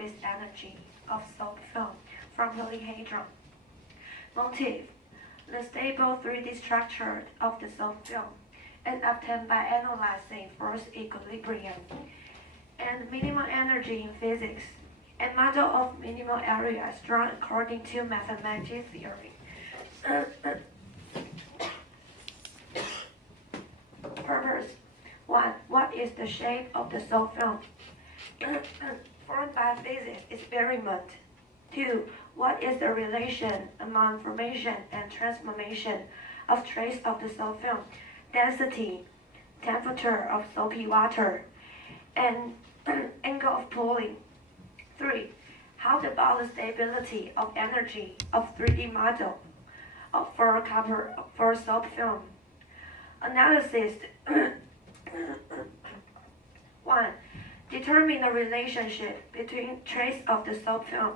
surface energy of soap film from polyhedron. Motive: the stable 3D structure of the soap film is obtained by analyzing force equilibrium and minimal energy in physics. A model of minimal area is drawn according to mathematics theory. Purpose: 1. What is the shape of the soap film? Formed by physics experiment. 2. What is the relation among formation and transformation of trace of the soap film, density, temperature of soapy water, and angle of pulling? 3. How about the stability of energy of 3D model for soap film? Analysis. 1. Determine the relationship between trace of the soap film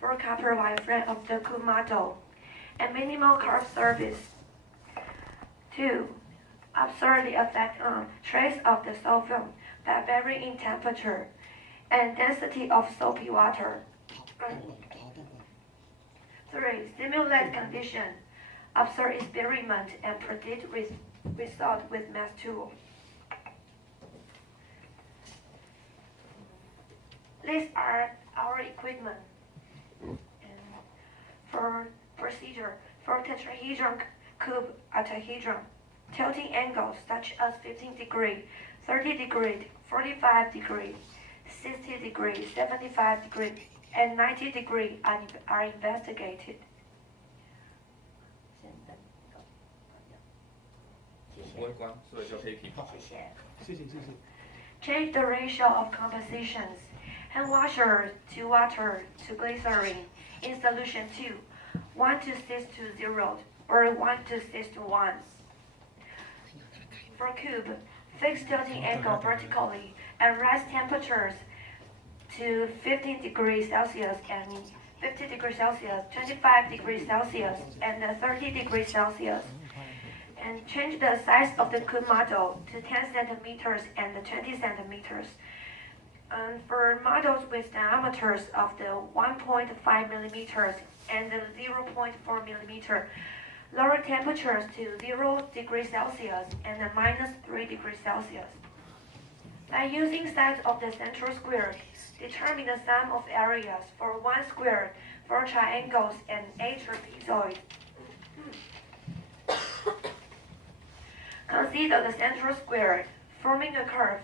for copper wireframe of the Cube model and minimal curved surface. 2. Observe the effect on trace of the soap film by varying temperature and density of soapy water. 3. Simulate condition, observe experiment, and predict result with math tool. These are our equipment. For procedure, for tetrahedron, cube, octahedron, tilting angles such as 15 degree, 30 degree, 45 degree, 60 degree, 75 degree, and 90 degree are investigated. 不会关，所以就黑屏。谢谢。Change the ratio of compositions. Hand washer to water to glycerin in solution 2, 1 to 6 to 0, or 1 to 6 to 1. For cube, fix tilting angle vertically and rise temperatures to 15 degrees Celsius and 50 degrees Celsius, 25 degrees Celsius, and 30 degrees Celsius. And change the size of the cube model to 10 centimeters and 20 centimeters. For models with diameters of the 1.5 millimeters and 0.4 millimeter, lower temperatures to 0 degrees Celsius and -3 degrees Celsius. By using sides of the central square, determine the sum of areas for one square, 4 triangles, and 8 trapezoids. Consider the central square, forming a curve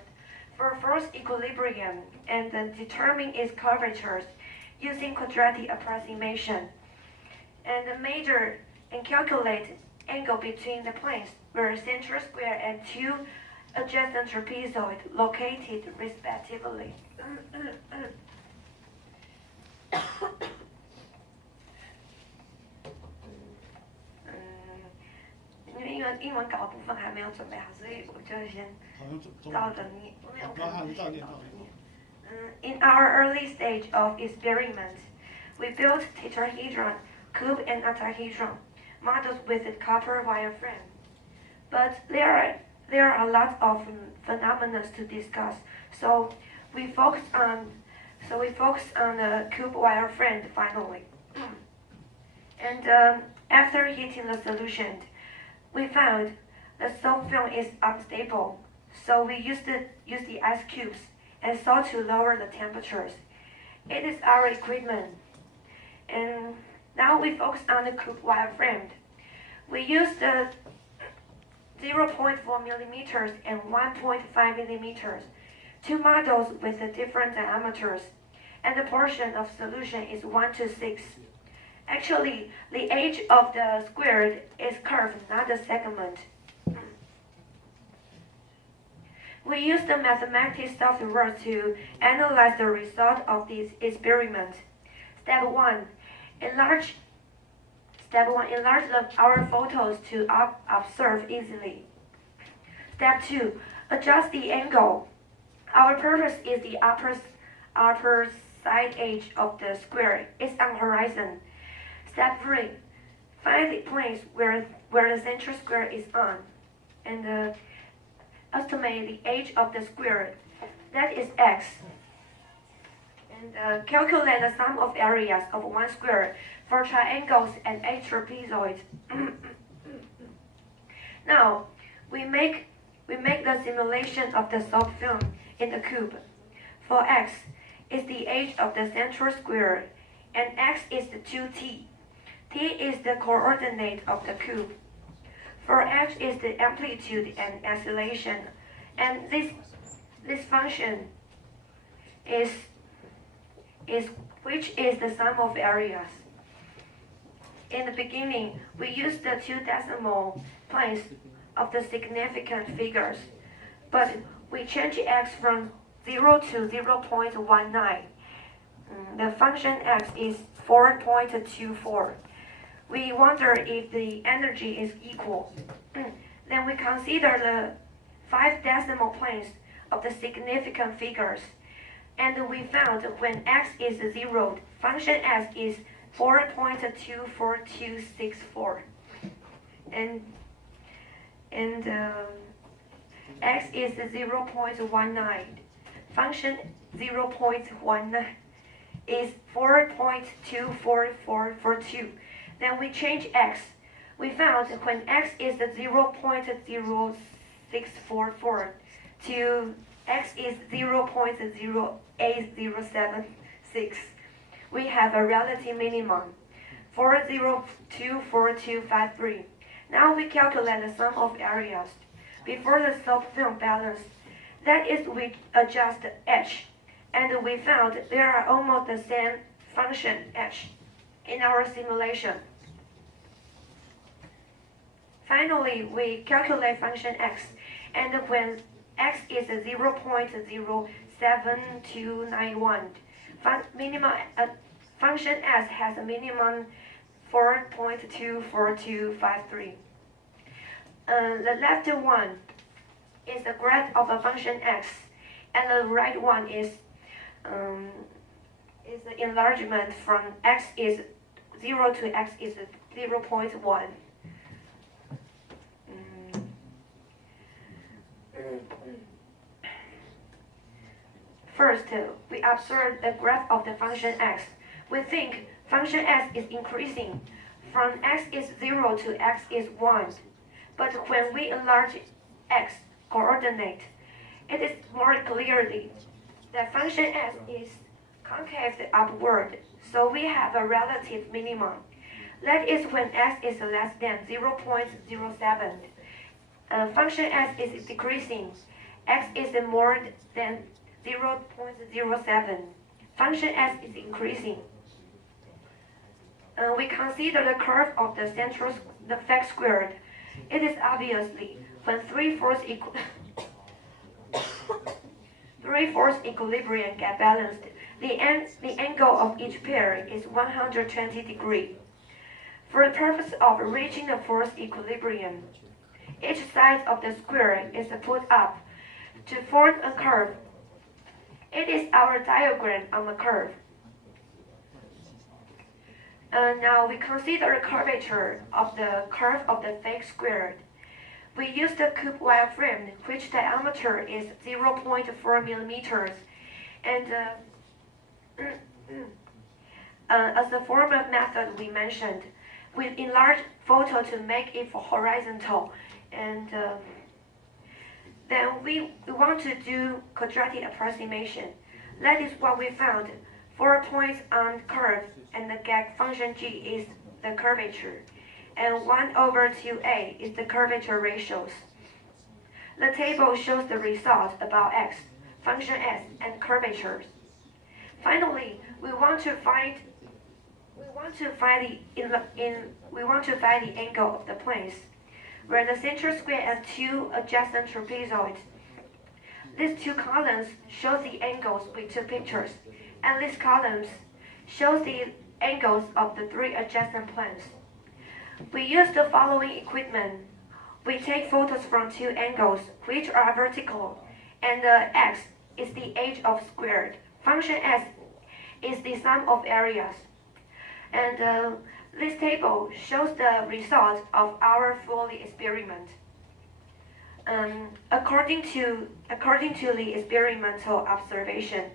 for force equilibrium, and then determine its curvatures using quadratic approximation. And measure and calculate angle between the planes where central square and 2 adjacent trapezoids located respectively. 因为英文稿的部分还没有准备好，所以我就先照着念。In our early stage of experiment, we built tetrahedron, cube, and octahedron models with a copper wire frame. But there are a lot of phenomena to discuss, so we focus on the cube wire frame finally. And after heating the solution, we found the soap film is unstable, so we used the ice cubes and salt to lower the temperatures. It is our equipment. And now we focus on the cube wire frame. We used the 0.4 millimeters and 1.5 millimeters, 2 models with different diameters, and the portion of solution is 1 to 6. Actually, the edge of the square is curved, not the segment. We use the mathematics software to analyze the result of this experiment. Step 1. Enlarge our photos to observe easily. Step 2. Adjust the angle. Our purpose is the upper side edge of the square is on horizon. Step 3. Find the place where the central square is on, and estimate the edge of the square. That is x. and calculate the sum of areas of one square for triangles and a trapezoid. Now, we make the simulation of the soft film in the cube. For x is the edge of the central square, and x is the 2t. T is the coordinate of the cube. For x is the amplitude and acceleration, and this function is which is the sum of areas. In the beginning, we used the 2 decimal places of the significant figures, but we changed x from 0 to 0.19. The function x is 4.24. We wonder if the energy is equal. Then we consider the 5 decimal places of the significant figures, and we found when x is 0, function x is 4.24264, and x is 0.19. Function 0.19 is 4.24442. Then we change x. We found when x is 0.0644 to x is 0.08076. We have a relative minimum, 4024253. Now we calculate the sum of areas before the soft film balance. That is, we adjust h, and we found there are almost the same function h in our simulation. Finally, we calculate function x, and when x is 0.07291, function s has a minimum 4.24253. The left one is the graph of a function x, and the right one is the enlargement from x is 0 to x is 0.1. First, we observe the graph of the function x. We think function s is increasing from x is 0 to x is 1. But when we enlarge x coordinate, it is more clearly that function s is concave upward, so we have a relative minimum. That is when x is less than 0.07. Function s is decreasing. X is more than 0.07. Function s is increasing. We consider the curve of the central, the fact squared. It is obviously when 3/4 equilibrium get balanced, the angle of each pair is 120 degrees. For the purpose of reaching the fourth equilibrium, each side of the square is put up to form a curve. It is our diagram on the curve. Now we consider the curvature of the curve of the fake square. We use the cube wire frame, which diameter is 0.4 millimeters, and as the former method we mentioned, we enlarge photo to make it horizontal, and then we want to do quadratic approximation. That is what we found. 4 points on curve, and the gag function g is the curvature, and 1/2a is the curvature ratios. The table shows the results about x, function s, and curvatures. Finally, we want to find the angle of the planes, where the central square and 2 adjacent trapezoids. These 2 columns show the angles with 2 pictures, and these columns show the angles of the 3 adjacent planes. We use the following equipment. We take photos from 2 angles, which are vertical, and the x is the edge of squared. Function s is the sum of areas. And this table shows the results of our Foley experiment. According to the experimental observation,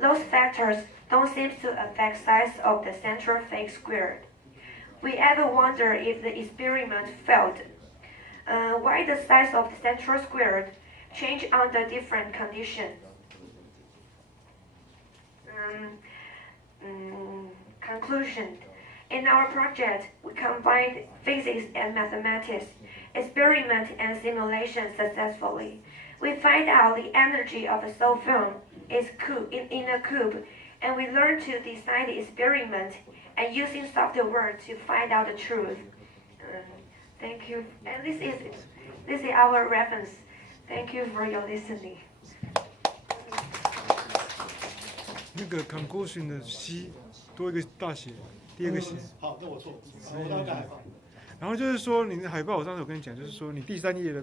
those factors don't seem to affect size of the central phase squared. We ever wonder if the experiment failed? Why the size of the central squared change under different conditions? Conclusion. In our project, we combined physics and mathematics, experiment and simulation successfully. We find out the energy of a cell phone is in a cube, and we learn to design the experiment and using software to find out the truth. Thank you. And this is our reference. Thank you for your listening. 那个 conclusion 的 C 多一个大写，第二个写。好，那我错，我刚刚海报。然后就是说，你的海报我上次有跟你讲，就是说你第3页的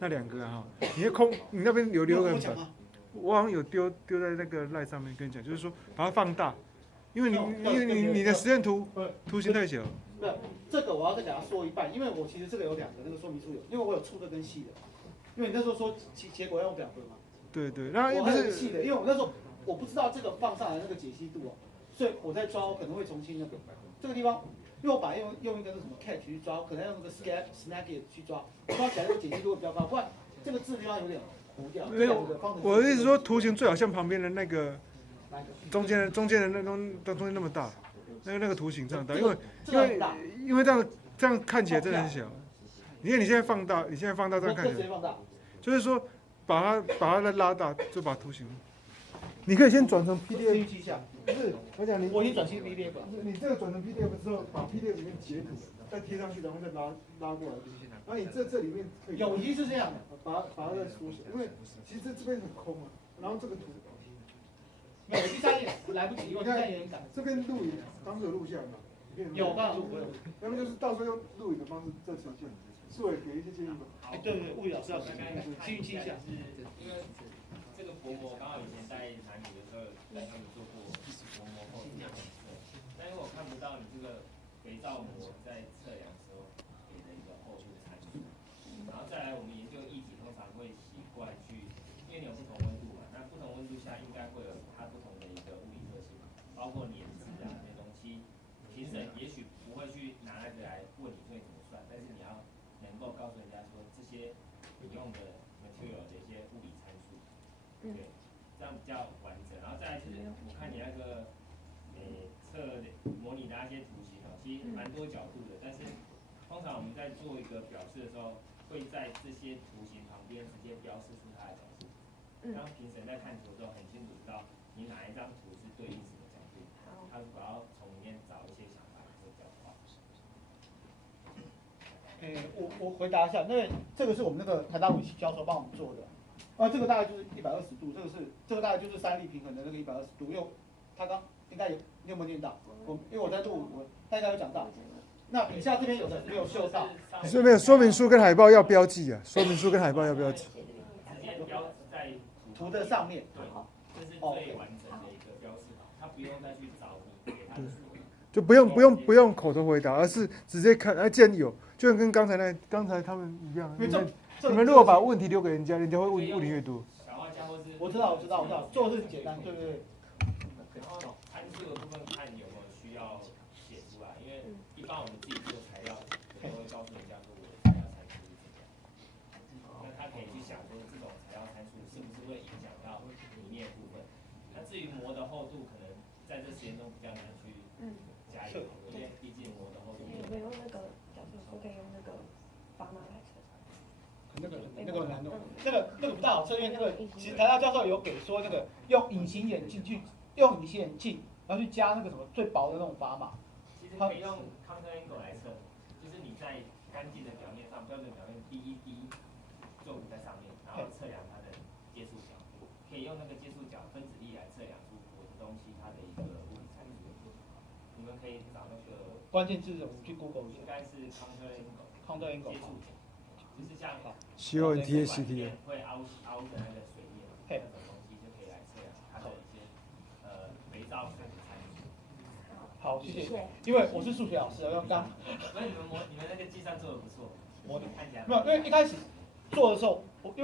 那2个哈，你的空，你那边有留个本，我好像有丢在那个 line 上面跟你讲，就是说把它放大，因为你的实验图形太小。不是，这个我要再给他说一半，因为我其实这个有2个，那个说明书有，因为我有粗的跟细的，因为你那时候说结果要用表格嘛。对对，然后我还有细的，因为我那时候我不知道这个放上来那个解析度哦，所以我在抓，我可能会重新那个这个地方，因为我把用一个那什么 catch 去抓，可能要用那个 snagit 去抓起来那个解析度会比较高，不然这个字地方有点糊掉。没有，我的意思说图形最好像旁边的那个中间的那中间那么大，那个图形这样大，因为这样看起来真的很小。你看你现在放大，这样看起来，就是说把它拉大，就把图形。你可以先转成 PDF。不是，我讲你，我已经转成 PDF 了。你这个转成 PDF 之后，把 PDF 里面截图，再贴上去，然后再拉过来。然后你这里面可以。已经是这样的，把它再缩小，因为其实这边很空啊。然后这个图。没有，第3页来不及，因为第3页很赶。这边录影，当时有录下来嘛？有办法录，要么就是到时候用录影的方式再呈现。是我给一些建议吗？对，物理老师要吸引一下。因为这个薄膜刚好以前在南理的时候，带他们做过薄膜后的检测，但因为我看不到你这个肥皂膜在测量的时候给的一个厚度参数，然后再来我们研究液体通常会习惯去，因为你有不同温度嘛，那不同温度下应该会有它不同的一个物理特性，包括粘质啊那些东西，评审也许不会去拿那个来问你说你怎么算，但是你要能够告诉人家说这些你用的 material 的一些物理参数，对，这样比较完整。然后再来就是我看你那个测模拟的那些图形哦，其实蛮多角度的，但是通常我们在做一个表示的时候，会在这些图形旁边直接标示出它的角度，让评审在看图的时候很清楚知道你哪一张图是对应什么角度，他主要从里面找一些想法做交换。我回答一下，那这个是我们那个台大物理系教授帮我们做的，这个大概就是120度，这个大概就是3力平衡的那个120度，因为他刚应该你有没有念到？因为我在录，大家有讲到。那底下这边有的没有秀到，是没有说明书跟海报要标记啊，说明书跟海报要标记。直接标在图的上面。对，这是最完整的一个标示，他不用再去找你给他的说明。就不用口头回答，而是直接看，既然有，就跟刚才他们一样，你们如果把问题留给人家，人家会问你越多。我知道，做事简单，对。然后参数的部分看有没有需要写出来，因为一般我们自己做材料，都会告诉人家说我的材料参数是怎样。那他可以去想说这种材料参数是不是会影响到里面的部分。那至于膜的厚度，可能在这实验中比较难去加以讨论，因为毕竟膜的厚度。我用那个角度，我可以用那个砝码来测。那个很难弄，那个不大好测，因为那个其实台大教授有给说那个用隐形眼镜，然后去加那个什么最薄的那种砝码。其实可以用 counter angle 来测，就是你在干净的表面上，标准表面第一做在上面，然后测量它的接触角，可以用那个接触角分子力来测量出我的东西它的一个物理参数。你们可以找那个关键字，我们去 Google 一下，应该是 counter angle 接触角。就是像CONTST 会凹的那个水液嘛，那种东西就可以来测量它的一些肥皂水的参数。好，谢谢。因为我是数学老师，要刚。所以你们那个计算做的不错，看起来没有，因为一开始做的时候，因为